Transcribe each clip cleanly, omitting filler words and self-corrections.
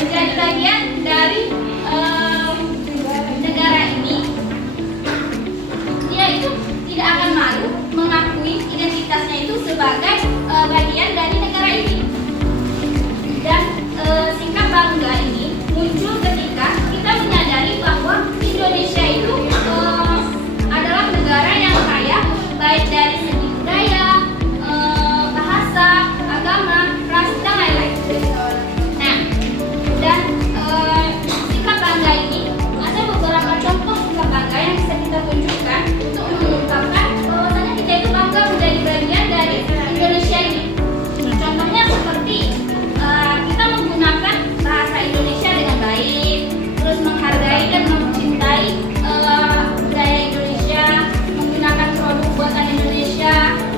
menjadi bagian dari negara ini, dia itu tidak akan malu mengakui identitasnya itu sebagai bagian dari negara ini. Dan sikap bangga ini muncul ketika kita menyadari bahwa Indonesia itu adalah negara yang kaya, baik dari segi budaya, bahasa, agama, ras, dan lain-lain. Nah, dan sikap bangga ini ada beberapa contoh sikap bangga yang bisa kita tunjukkan untuk mengungkapkan bahwasanya kita itu bangga menjadi bagian dari Indonesia ini. Contohnya seperti kita menggunakan bahasa Indonesia dengan baik, terus menghargai dan mencintai budaya Indonesia, menggunakan produk buatan Indonesia,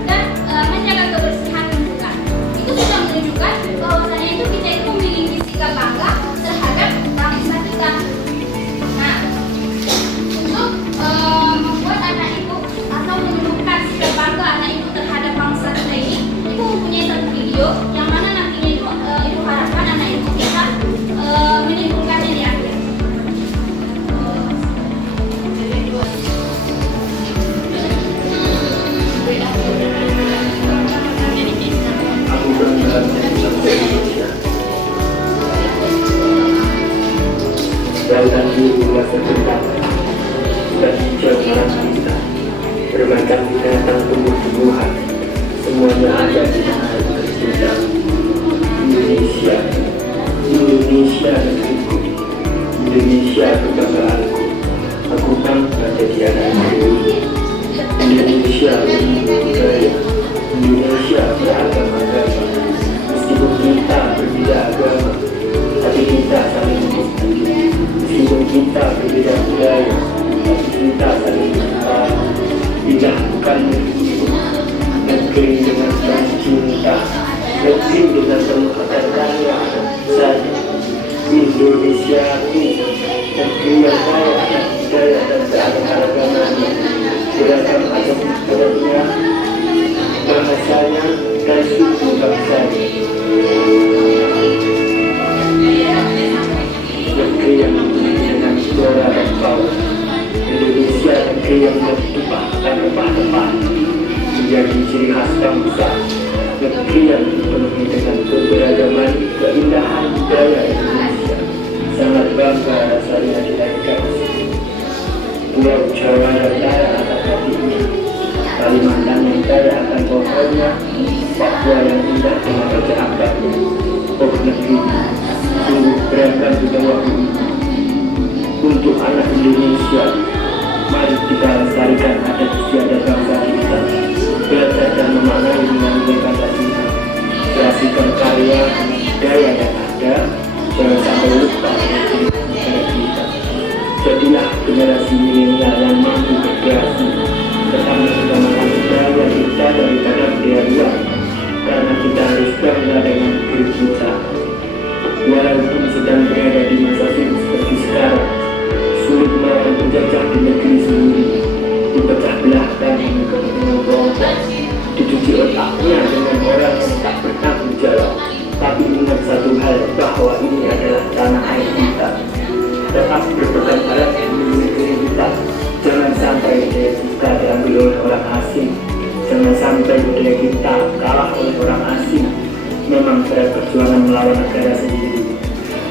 dan menjaga kebersihan lingkungan. Itu sudah menunjukkan bahwasanya itu kita itu memiliki sikap bangga terhadap bangsa kita. Nah, untuk membuat anak ibu atau menunjukkan sikap bangga anak ibu terhadap bangsa kita ini, ibu mempunyai satu video yang mana nantinya itu ibu harapkan anak ibu bisa menyimpulkannya di akhir. Aku bangga menjadi bangsa Indonesia. Lautan biru rasa berdamai dan hijau merah kita, bermacam binatang tumbuh-tumbuhan, semuanya ada di tanah air tercinta. Indonesia, Indonesia negeriku, Indonesia kebanggaanku. Aku bangga jadi anak Indonesia. Indonesia memiliki budaya, Indonesia beragam-agama. Meskipun kita berbeda agama, tapi kita saling menghargai. Meskipun kita berbeda budaya, tapi kita saling menghargai. Tidak bukan negeri dengan penuh cinta, negeri dengan penuh karya saja. Indonesiaku, negeri yang kaya akan budaya dan keanekaragamannya, beragam agama budayanya, bahasanya, dan suku bangsanya. Negeri yang dipenuhi dengan flora dan fauna. Indonesia negeri yang bertumpah dan rempah-rempah menjadi ciri khas bangsa. Negeri yang dipenuhi dengan keberagaman, keindahan budaya Indonesia. Sangat bangga rasanya dilahirkan di sini. Pulau Jawa yang kaya akan hatinya, Kalimantan yang kaya akan pohonnya, Papua yang indah dengan raja ambatnya. Oh negeri, sungguh beragam budaya ini. Untuk anak Indonesia, mari kita lestarikan adat istiadat bangsa kita, belajar dan memaknai dengan nilai Pancasila, kreasikan karya, budaya yang ada, jangan sampai lupa dengan negara kita. Jadilah generasi milenial yang mampu berkreasi, tetap mengutamakan budaya kita daripada budaya luar, karena kita harus bangga dengan negeri kita. Walaupun sedang berada di masa sulit seperti sekarang, sulit melawan penjajah di negeri sendiri, dipecah belahkan dengan kepentingan kelompok, dicuci otaknya dengan orang yang tak bertanggung jawab. Tapi ingat satu hal, bahwa ini adalah tanah air kita. Tetap berpegang erat dengan negeri kita. Jangan sampai budaya kita diambil oleh orang asing. Jangan sampai budaya kita kalah oleh orang asing. Memang berat perjuangan melawan negara sendiri,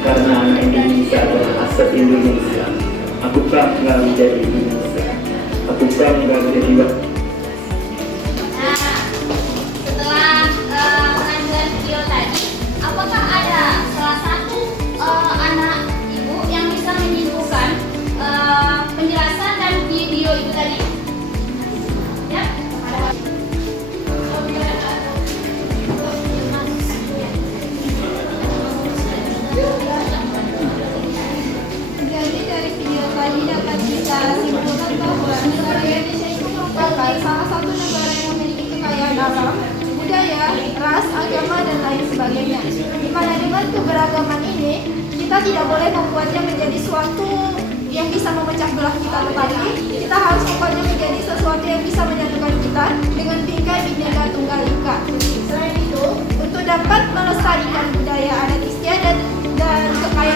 karena anak Indonesia adalah aset Indonesia. Aku bangga menjadi Indonesia. Aku bangga menjadi wakil. Nah, setelah pengambilan video tadi, apakah ada salah satu anak ibu yang bisa menyimpulkan penjelasan dan video itu tadi? Ya, ada. Jadi dari video tadi dapat kita simpulkan bahwa negara Indonesia itu merupakan salah satu negara yang memiliki kekayaan alam, budaya, ras, agama, dan lain sebagainya. Di mana dengan keberagaman ini, kita tidak boleh membuatnya menjadi suatu yang bisa memecah belah kita, tetapi kita harus membuatnya menjadi sesuatu yang bisa menyatukan kita dengan Bhinneka Bhinneka Tunggal Ika. Selain itu, untuk dapat melestarikan budaya adat istiadat dan kekayaan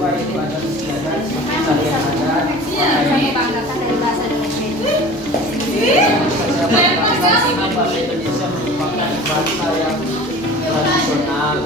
bahwa itu adalah istiadat tarian adat. Saya membanggakan dari bahasa Indonesia. Bahasa Indonesia merupakan bahasa yang tradisional.